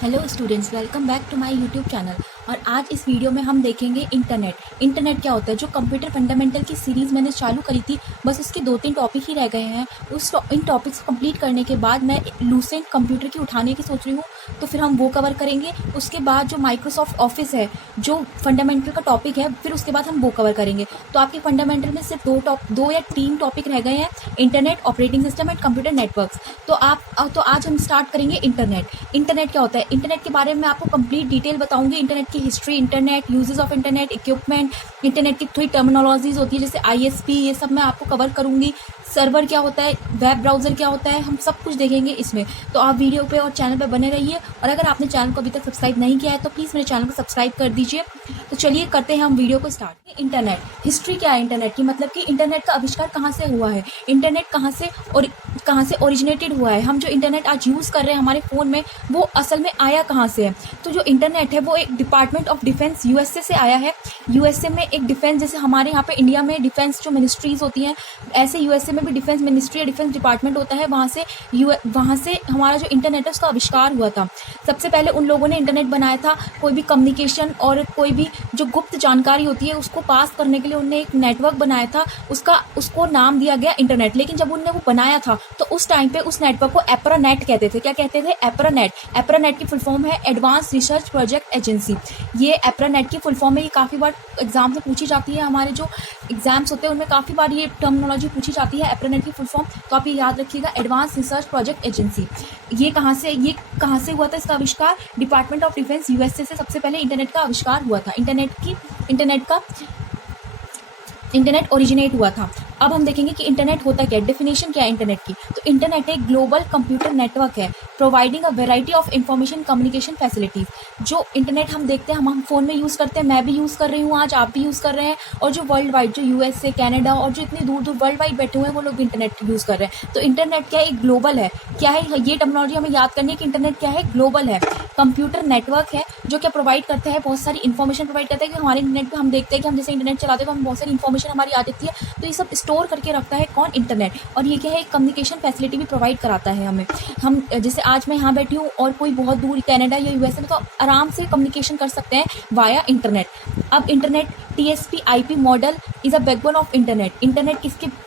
Hello students, welcome back to my YouTube channel. और आज इस वीडियो में हम देखेंगे इंटरनेट क्या होता है। जो कंप्यूटर फंडामेंटल की सीरीज़ मैंने चालू करी थी, बस उसके 2-3 टॉपिक ही रह गए हैं। इन टॉपिक्स को कंप्लीट करने के बाद मैं लूसेंट कंप्यूटर की उठाने की सोच रही हूँ, तो फिर हम वो कवर करेंगे। उसके बाद जो माइक्रोसॉफ्ट ऑफिस है, जो फंडामेंटल का टॉपिक है, फिर उसके बाद हम वो कवर करेंगे। तो आपके फंडामेंटल में सिर्फ 2 या 3 टॉपिक रह गए हैं, internet, operating system and computer networks. तो आज हम स्टार्ट करेंगे इंटरनेट क्या होता है। इंटरनेट के बारे में मैं आपको कंप्लीट डिटेल बताऊंगी। इंटरनेट की history, internet uses of internet, equipment, internet की थोड़ी टर्मिनोलॉजीज होती है जैसे आईएसपी, ये सब मैं आपको कवर करूंगी। सर्वर क्या होता है, वेब ब्राउजर क्या होता है, हम सब कुछ देखेंगे इसमें। तो आप वीडियो पे और चैनल पे बने रहिए। और अगर आपने चैनल को अभी तक सब्सक्राइब नहीं किया है तो प्लीज़ मेरे चैनल को सब्सक्राइब कर दीजिए। तो चलिए करते हैं हम वीडियो को स्टार्ट। इंटरनेट हिस्ट्री क्या है इंटरनेट की, मतलब कि इंटरनेट का आविष्कार कहाँ से हुआ है, इंटरनेट कहाँ से ओरिजिनेटेड हुआ है। हम जो इंटरनेट आज यूज़ कर रहे हैं हमारे फ़ोन में, वो असल में आया कहाँ से है। तो जो इंटरनेट है वो एक डिपार्टमेंट ऑफ डिफेंस यूएसए से आया है। यूएसए में एक डिफेंस, जैसे हमारे यहाँ पे इंडिया में डिफेंस जो मिनिस्ट्रीज होती हैं, ऐसे यूएसए में भी डिफेंस मिनिस्ट्री या डिफेंस डिपार्टमेंट होता है। वहाँ से हमारा जो इंटरनेट है उसका आविष्कार हुआ था। सबसे पहले उन लोगों ने इंटरनेट बनाया था। कोई भी कम्युनिकेशन और कोई भी जो गुप्त जानकारी होती है उसको पास करने के लिए उन्होंने एक नेटवर्क बनाया था। उसको नाम दिया गया इंटरनेट। लेकिन जब उन्होंने वो बनाया था तो उस टाइम पे उस नेटवर्क को एप्रानेट कहते थे। क्या कहते थे? एप्रानेट की फुल फॉर्म है एडवांस रिसर्च प्रोजेक्ट एजेंसी। ये एप्रानेट की फुल फॉर्म है। ये काफ़ी बार एग्जाम में पूछी जाती है। हमारे जो एग्जाम्स होते हैं उनमें काफ़ी बार ये टर्मिनोलॉजी पूछी जाती है, एप्रानेट की फुल फॉर्म। तो आप ये याद रखिएगा, एडवांस रिसर्च प्रोजेक्ट एजेंसी। ये कहाँ से हुआ था इसका आविष्कार? डिपार्टमेंट ऑफ डिफेंस यूएसए से सबसे पहले इंटरनेट का आविष्कार हुआ था। इंटरनेट ओरिजिनेट हुआ था। अब हम देखेंगे कि इंटरनेट होता क्या है, डेफिनेशन क्या है इंटरनेट की। तो इंटरनेट एक ग्लोबल कंप्यूटर नेटवर्क है providing a variety of information communication facilities. जो इंटरनेट हम देखते हैं, हम फोन में यूज़ करते हैं, मैं भी यूज़ कर रही हूँ, आज आप भी यूज़ कर रहे हैं। और जो वर्ल्ड वाइड, जो यूएसए, कनाडा और जो इतनी दूर दूर वर्ल्ड वाइड बैठे हुए हैं, वो लोग इंटरनेट यूज़ कर रहे हैं। तो इंटरनेट क्या है? एक ग्लोबल है। क्या है ये टर्मिनोलॉजी हमें याद करनी है कि इंटरनेट क्या है? ग्लोबल है, कंप्यूटर नेटवर्क है जो क्या प्रोवाइड करता है, बहुत सारी इन्फॉर्मेशन प्रोवाइड करता है। कि हमारे इंटरनेट पे हम देखते हैं कि हम जैसे इंटरनेट चलाते हैं तो हम बहुत सारी इन्फॉर्मेशन हमारी आ जाती है। तो ये सब स्टोर करके रखता है कौन? इंटरनेट। और ये क्या है? कम्युनिकेशन फैसिलिटी भी प्रोवाइड कराता है हमें। हम जैसे आज मैं यहाँ बैठी हूँ और कोई बहुत दूर कनाडा या यूएसए में, तो आराम से कम्युनिकेशन कर सकते हैं वाया इंटरनेट। अब internet TCP/IP model is a backbone of internet. Internet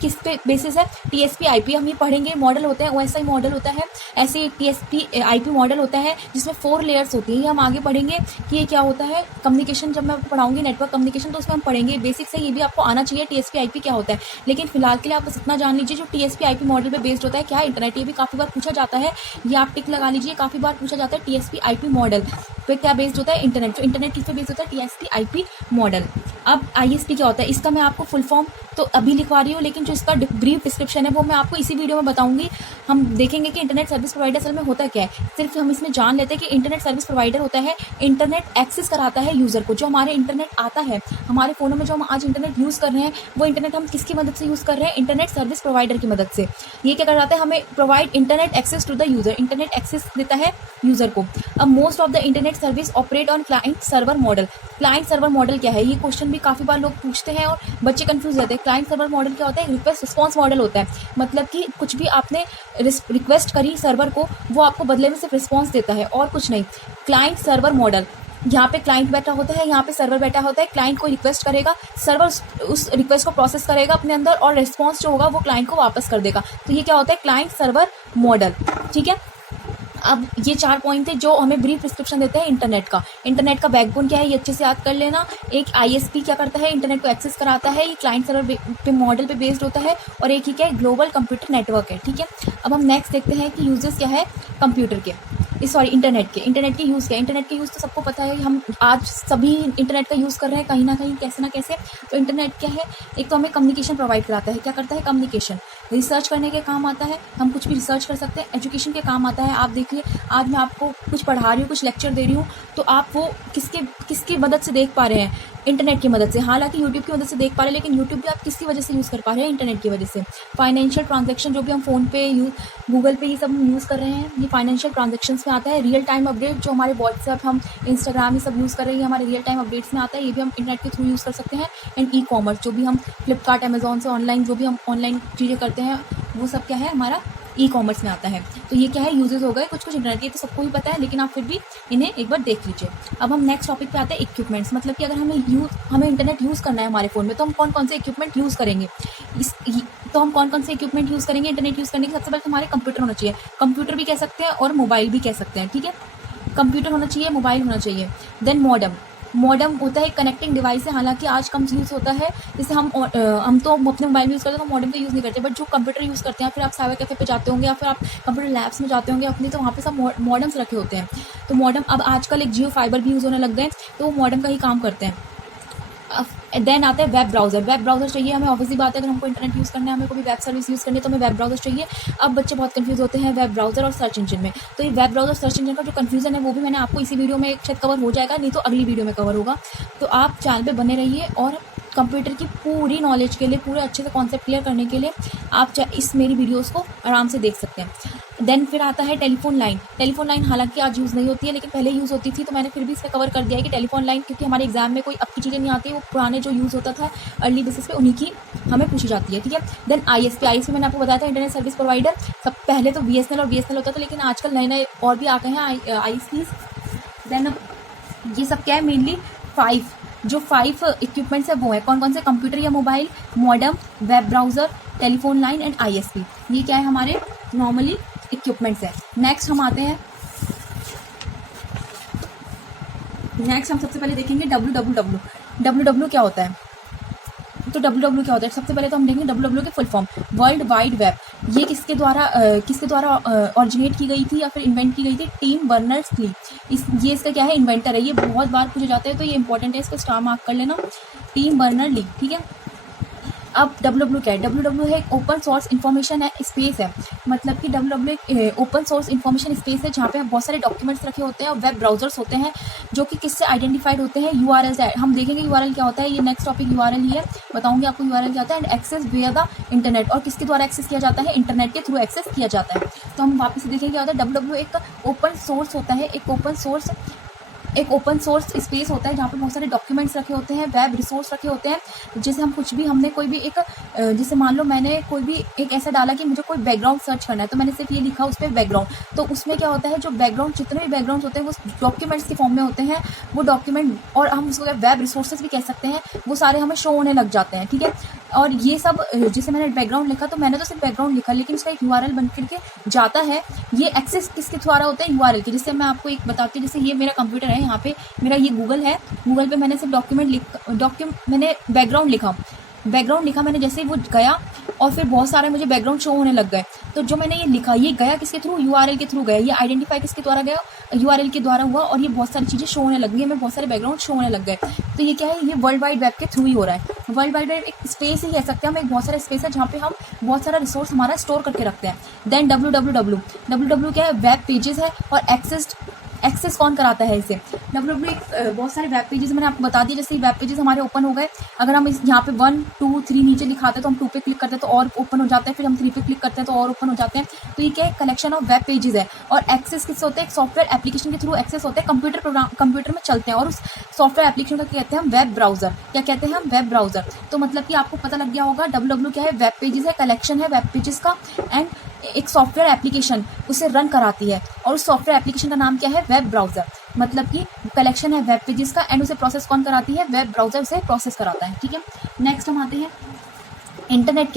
किस पे बेसिस है? TCP/IP हम ये पढ़ेंगे, मॉडल होते हैं, OSI मॉडल होता है। ऐसे TCP/IP मॉडल होता है जिसमें 4 लेयर्स होती हैं। ये हम आगे पढ़ेंगे कि ये क्या होता है। कम्युनिकेशन जब मैं पढ़ाऊंगी नेटवर्क कम्युनिकेशन, तो उसमें हम पढ़ेंगे बेसिक से, ये भी आपको आना चाहिए TCP/IP क्या होता है। लेकिन फिलहाल के लिए आप बस इतना जान लीजिए, जो TCP/IP मॉडल पे बेस्ड होता है क्या है? इंटरनेट। ये भी काफ़ी बार पूछा जाता है, ये आप टिक लगा लीजिए, काफ़ी बार पूछा जाता है। TCP/IP मॉडल पे क्या बेस्ड होता है? इंटरनेट। जो इंटरनेट किस पे बेस्ड होता है? TCP/IP model. अब ISP क्या होता है? इसका मैं आपको फुल फॉर्म तो अभी लिखवा रही हूँ, लेकिन जो इसका ब्रीफ डिस्क्रिप्शन है वो मैं आपको इसी वीडियो में बताऊंगी। हम देखेंगे कि इंटरनेट सर्विस प्रोवाइडर असल में होता क्या है। सिर्फ हम इसमें जान लेते हैं कि इंटरनेट सर्विस प्रोवाइडर होता है, इंटरनेट एक्सेस कराता है यूज़र को। जो हमारे इंटरनेट आता है हमारे फ़ोनों में, जो हम आज इंटरनेट यूज़ कर रहे हैं, वो इंटरनेट हम किसकी मदद से यूज़ कर रहे हैं? इंटरनेट सर्विस प्रोवाइडर की मदद से। ये क्या कराता है? हमें provide internet access to the user. Internet access देता है यूज़र को। अब most of the internet service operate on client server model. Client server model क्या है? ये क्वेश्चन भी काफ़ी बार लोग पूछते हैं और बच्चे कंफ्यूज रहते हैं। क्लाइंट सर्वर मॉडल क्या होता है? रिक्वेस्ट रिस्पॉन्स मॉडल होता है। मतलब कि कुछ भी आपने रिक्वेस्ट करी सर्वर को, वो आपको बदले में सिर्फ रिस्पॉन्स देता है और कुछ नहीं। क्लाइंट सर्वर मॉडल, यहाँ पे क्लाइंट बैठा होता है, यहाँ पे सर्वर बैठा होता है। क्लाइंट को रिक्वेस्ट करेगा, सर्वर उस रिक्वेस्ट को प्रोसेस करेगा अपने अंदर, और रिस्पॉन्स जो होगा वो क्लाइंट को वापस कर देगा। तो ये क्या होता है? Client server model. ठीक है। अब ये 4 पॉइंट थे जो हमें ब्रीफ डिस्क्रिप्शन देते हैं इंटरनेट का। इंटरनेट का बैकबोन क्या है ये अच्छे से याद कर लेना। एक ISP क्या करता है? इंटरनेट को एक्सेस कराता है, ये क्लाइंट सर्वर पे मॉडल पे बेस्ड होता है। और एक ही क्या है? ग्लोबल कंप्यूटर नेटवर्क है। ठीक है। अब हम नेक्स्ट देखते हैं कि यूजेस क्या है कंप्यूटर के, इंटरनेट के यूज़ क्या है। इंटरनेट के यूज़ तो सबको पता है, हम आज सभी इंटरनेट का यूज़ कर रहे हैं कहीं ना कहीं, कैसे ना कैसे। तो इंटरनेट क्या है? एक तो हमें कम्युनिकेशन प्रोवाइड कराता है। क्या करता है? कम्युनिकेशन। रिसर्च करने के काम आता है, हम कुछ भी रिसर्च कर सकते हैं। एजुकेशन के काम आता है। आप देखिए, आज मैं आपको कुछ पढ़ा रही हूँ, कुछ लेक्चर दे रही हूँ, तो आप वो किसकी मदद से देख पा रहे हैं? इंटरनेट की मदद से। हालांकि यूट्यूब की मदद से देख पा रहे हैं, लेकिन यूट्यूब भी आप किसकी वजह से यूज़ कर पा रहे हैं? इंटरनेट की वजह से। फाइनेंशियल ट्रांजैक्शन जो भी हम फ़ोन पे गूगल पे ये सब हम यूज़ कर रहे हैं, ये फाइनेंशियल ट्रांजैक्शंस में आता है। रियल टाइम अपडेट जो हमारे व्हाट्सएप, हम इंस्टाग्राम ये सब यूज़ कर रहे हैं, हमारे रियल टाइम अपडेट्स में आता है। ये भी हम इंटरनेट के थ्रू यूज़ कर सकते हैं। एंड ई-कॉमर्स, जो भी हम फ्लिपकार्ट, अमेजोन से ऑनलाइन जो भी हम ऑनलाइन चीज़ें करते हैं, वो सब क्या है? हमारा ई कॉमर्स में आता है। तो ये क्या है, यूजेस हो गए कुछ कुछ इंटरनेट के, तो सबको ही पता है, लेकिन आप फिर भी इन्हें एक बार देख लीजिए। अब हम नेक्स्ट टॉपिक पे आते हैं, इक्विपमेंट्स। मतलब कि अगर हमें इंटरनेट यूज़ करना है हमारे फ़ोन में, तो हम कौन कौन से इक्विपमेंट यूज़ करेंगे। तो हम कौन कौन से इक्विपमेंट यूज़ करेंगे इंटरनेट यूज़ करने के। सबसे पहले हमारे कंप्यूटर होना चाहिए, कंप्यूटर भी कह सकते हैं और मोबाइल भी कह सकते हैं, ठीक है। कंप्यूटर होना चाहिए, मोबाइल होना चाहिए। Then modem. मॉडेम होता है एक कनेक्टिंग डिवाइस है, हालांकि आज कम यूज़ होता है, जैसे हम तो अपने मोबाइल में यूज़ करते हैं, तो मॉडेम का यूज़ नहीं करते, बट जो कंप्यूटर यूज़ करते हैं, फिर आप साइबर कैफे पे जाते होंगे या फिर आप कंप्यूटर लैब्स में जाते होंगे अपनी, तो वहाँ पे सब मॉडेम्स रखे होते हैं। तो मॉडेम, अब आजकल एक जियो फाइबर भी यूज़ होने लग गए, तो वो मॉडेम का ही काम करते हैं। देन आता है वेब ब्राउज़र। वेब ब्राउज़र चाहिए हमें, ऑब्वियसली बात है, अगर हमको इंटरनेट यूज़ करना है, हमें कोई वेब सर्विस यूज़ करनी है, तो हमें वेब ब्राउज़र चाहिए। अब बच्चे बहुत कंफ्यूज होते हैं वेब ब्राउज़र और सर्च इंजन में, तो ये वेब ब्राउज़र सर्च इंजन का जो कन्फ्यूजन है वो भी मैंने आपको इसी वीडियो में शायद कवर हो जाएगा, नहीं तो अगली वीडियो में कवर होगा। तो आप चैनल पर बने रहिए, और कंप्यूटर की पूरी नॉलेज के लिए, पूरे अच्छे से कॉन्सेप्ट क्लियर करने के लिए आप इस मेरी वीडियोस को आराम से देख सकते हैं। देन फिर आता है टेलीफोन लाइन। टेलीफोन लाइन हालांकि आज यूज़ नहीं होती है, लेकिन पहले यूज़ होती थी, तो मैंने फिर भी इसमें कवर कर दिया है कि टेलीफोन लाइन, क्योंकि हमारे एग्जाम में कोई अब की चीज़ें नहीं आती, वो पुराने जो यूज़ होता था अर्ली बेसिस पे उन्हीं की हमें पूछी जाती है, ठीक है। देन ISP मैंने आपको बताया था, इंटरनेट सर्विस प्रोवाइडर। सब पहले तो BSNL और BSNL होता था, लेकिन आजकल नए नए और भी आ गए हैं ISPs। देन ये सब क्या है, मेनली 5 इक्विपमेंट्स है वो है कौन कौन से, कंप्यूटर या mobile, modem, web browser, telephone line and ISP। ये क्या है, हमारे नॉर्मली इक्विपमेंट्स है। नेक्स्ट हम आते हैं, नेक्स्ट हम सबसे पहले देखेंगे WWW क्या होता है। तो WWW क्या होता है, सबसे पहले तो हम देखेंगे WWW की full form, world wide web. ये किसके द्वारा ऑरिजिनेट की गई थी या फिर इन्वेंट की गई थी, टीम बर्नर्स-ली। ये इसका क्या है, इन्वेंटर है, ये बहुत बार पूछे जाते हैं, तो ये इंपॉर्टेंट है, इसको स्टार मार्क कर लेना, टीम बर्नर्स-ली, ठीक है। अब WWW क्या है, WWW है एक ओपन सोर्स इन्फॉर्मेशन है, स्पेस है। मतलब कि WWW एक ओपन सोर्स इन्फॉर्मेशन स्पेस है, जहाँ पे बहुत सारे डॉक्यूमेंट्स रखे होते हैं, और वेब ब्राउजर्स होते हैं जो कि किससे आइडेंटिफाइड होते हैं, URL से। हम देखेंगे URL क्या होता है, ये नेक्स्ट टॉपिक URL ही है, बताऊंगी आपको URL क्या होता है। And access via the internet, और किसके द्वारा एक्सेस किया जाता है, इंटरनेट के थ्रू एक्सेस किया जाता है। तो हम वापस देखेंगे क्या होता है, WWW एक ओपन सोर्स होता है, एक ओपन सोर्स स्पेस होता है, जहाँ पे बहुत सारे डॉक्यूमेंट्स रखे होते हैं, वेब रिसोर्स रखे होते हैं। जैसे हम कुछ भी, हमने कोई भी एक, जैसे मान लो मैंने कोई भी एक ऐसा डाला कि मुझे कोई बैकग्राउंड सर्च करना है, तो मैंने सिर्फ ये लिखा उस पर बैकग्राउंड, तो उसमें क्या होता है, जो बैकग्राउंड, जितने भी बैकग्राउंड होते हैं वो डॉक्यूमेंट्स के फॉर्म में होते हैं, वो डॉक्यूमेंट, और हम उसको वेब रिसोर्सेज भी कह सकते हैं, वो सारे हमें शो होने लग जाते हैं, ठीक है। और ये सब, जैसे मैंने बैकग्राउंड लिखा, तो मैंने तो सिर्फ बैकग्राउंड लिखा, लेकिन उसका एक URL बन करके जाता है। ये एक्सेस किसके द्वारा होता है, URL के। जैसे मैं आपको एक बताती हूँ, जैसे ये मेरा कंप्यूटर है, यहाँ पे मेरा ये गूगल है, गूगल पे मैंने सिर्फ मैंने बैकग्राउंड लिखा मैंने, जैसे वो गया, और फिर बहुत सारे मुझे बैकग्राउंड शो होने लग गए। तो जो मैंने ये लिखा, ये गया किसके थ्रू, URL के थ्रू गया, ये आइडेंटिफाई किसके द्वारा गया, URL के द्वारा हुआ, और ये बहुत सारी चीज़ें शो होने लग गई, हमें बहुत सारे बैकग्राउंड शो होने लग गए। तो ये क्या है, ये वर्ल्ड वाइड वेब के थ्रू ही हो रहा है। वर्ल्ड वाइड वेब एक स्पेस ही कह सकते हैं हम, एक बहुत सारा स्पेस है, जहाँ पे हम बहुत सारा रिसोर्स हमारा स्टोर करके रखते हैं। देन WWW क्या है, वेब पेजेस है, और एक्सेस कौन कराता है इसे, WWW बहुत सारे वेब पेजेस मैंने आपको बता दिया। जैसे वेब पेजेस हमारे ओपन हो गए, अगर हम इस यहाँ पे 1 2 3 नीचे लिखाते हैं, तो हम 2 पे क्लिक करते हैं तो और ओपन हो जाते हैं, फिर हम 3 पे क्लिक करते हैं तो और ओपन हो जाते हैं। तो ये क्या है, कलेक्शन ऑफ वेब पेजेस है। और एक्सेस किससे होते हैं, एक सॉफ्टवेयर एप्लीकेशन के थ्रू एक्सेस होते हैं, कंप्यूटर में चलते हैं, और उस सॉफ्टवेयर एप्लीकेशन को कहते हैं हम वेब ब्राउजर। क्या कहते हैं हम, वेब ब्राउजर। तो मतलब कि आपको पता लग गया होगा, WWW क्या है, वेब पेजेस है, कलेक्शन है वेब पेजेस का, एंड एक सॉफ्टवेयर एप्लीकेशन उसे रन कराती है, और उस सॉफ्टवेयर एप्लीकेशन का नाम क्या है, वेब ब्राउजर। मतलब कि कलेक्शन है वेब पेजेस का, एंड उसे प्रोसेस कौन कराती है, वेब ब्राउजर उसे प्रोसेस कराता है, ठीक है। नेक्स्ट हम आते हैं, इंटरनेट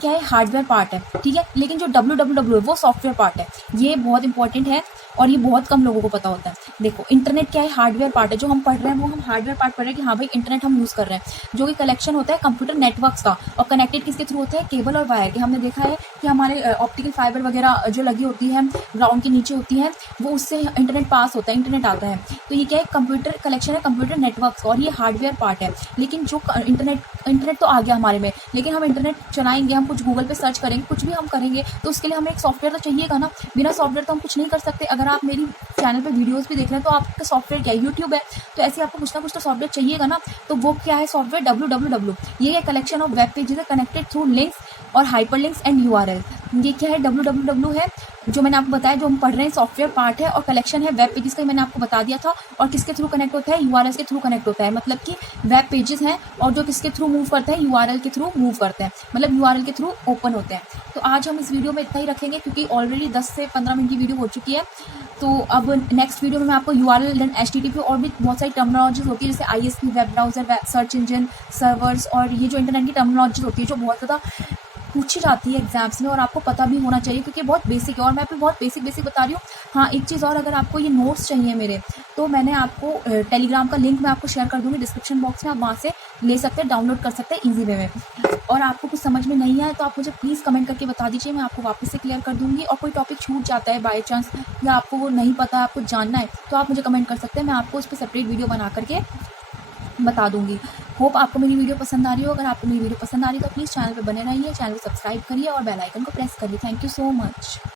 क्या है, हार्डवेयर पार्ट है, ठीक है। लेकिन जो WWW है वो सॉफ्टवेयर पार्ट है, ये बहुत इंपॉर्टेंट है, और ये बहुत कम लोगों को पता होता है। देखो, इंटरनेट क्या है, हार्डवेयर पार्ट है, जो हम पढ़ रहे हैं वो हम हार्डवेयर पार्ट पढ़ रहे हैं, कि हाँ भाई इंटरनेट हम यूज़ कर रहे हैं, जो कि कलेक्शन होता है कंप्यूटर नेटवर्क्स का, और कनेक्टेड किसके थ्रू होते हैं, केबल और वायर के। हमने देखा है कि हमारे ऑप्टिकल फाइबर वगैरह जो लगी होती है ग्राउंड के नीचे होती है, वो उससे इंटरनेट पास होता है, इंटरनेट आता है। तो ये क्या है, कंप्यूटर कलेक्शन है, कंप्यूटर नेटवर्क्स, और ये हार्डवेयर पार्ट है। लेकिन जो इंटरनेट तो आ गया हमारे में, लेकिन हम इंटरनेट चलाएंगे, हम कुछ गूगल पे सर्च करेंगे, कुछ भी हम करेंगे, तो उसके लिए हमें एक सॉफ्टवेयर तो चाहिएगा ना। बिना सॉफ्टवेयर तो हम कुछ नहीं कर सकते। अगर आप मेरी चैनल पे वीडियोस भी देख रहे हैं, तो आपका सॉफ्टवेयर क्या है, यूट्यूब है, तो ऐसे आपको कुछ ना कुछ तो सॉफ्टवेयर चाहिएगा ना। तो वो क्या है, सॉफ्टवेयर WWW। ये है collection of web pages connected through links और हाइपरलिंक्स एंड URL। ये क्या है, www है जो मैंने आपको बताया, जो हम पढ़ रहे हैं सॉफ्टवेयर पार्ट है, और कलेक्शन है वेब पेजेस का, मैंने आपको बता दिया था। और किसके थ्रू कनेक्ट होता है, यूआरएल के थ्रू कनेक्ट होता है, मतलब कि वेब पेजेस हैं और जो किसके थ्रू मूव करते हैं, यूआरएल के थ्रू मूव करते हैं, मतलब यूआरएल के थ्रू ओपन होते हैं। तो आज हम इस वीडियो में इतना ही रखेंगे क्योंकि ऑलरेडी 10 से 15 मिनट की वीडियो हो चुकी है। तो अब नेक्स्ट वीडियो में मैं आपको यूआरएल देन एचटीटीपी और भी बहुत सारी टर्मिनोलॉजीज होती है, जैसे ISP, web browser, web search engine, servers, और ये जो इंटरनेट की टर्मिनोलॉजीज होती है जो बहुत ज़्यादा पूछी जाती है एग्जाम्स में और आपको पता भी होना चाहिए क्योंकि बहुत बेसिक है और मैं आपको बहुत बेसिक बता रही हूँ। हाँ, एक चीज़ और, अगर आपको ये नोट्स चाहिए मेरे, तो मैंने आपको टेलीग्राम का लिंक मैं आपको शेयर कर दूँगी डिस्क्रिप्शन बॉक्स में, आप वहाँ से ले सकते हैं, डाउनलोड कर सकते हैं ईजी वे में। और आपको कुछ समझ में नहीं आए तो आप मुझे प्लीज़ कमेंट करके बता दीजिए, मैं आपको वापस से क्लियर कर दूँगी। और कोई टॉपिक छूट जाता है बाई चांस या आपको वो नहीं पता, आपको जानना है, तो आप मुझे कमेंट कर सकते हैं, मैं आपको उस पर सेपरेट वीडियो बना करके बता दूंगी। होप आपको मेरी वीडियो पसंद आ रही हो। अगर आपको मेरी वीडियो पसंद आ रही है तो प्लीज़ चैनल पे बने रहिए, चैनल को सब्सक्राइब करिए और बेल आइकन को प्रेस करिए। Thank you so much.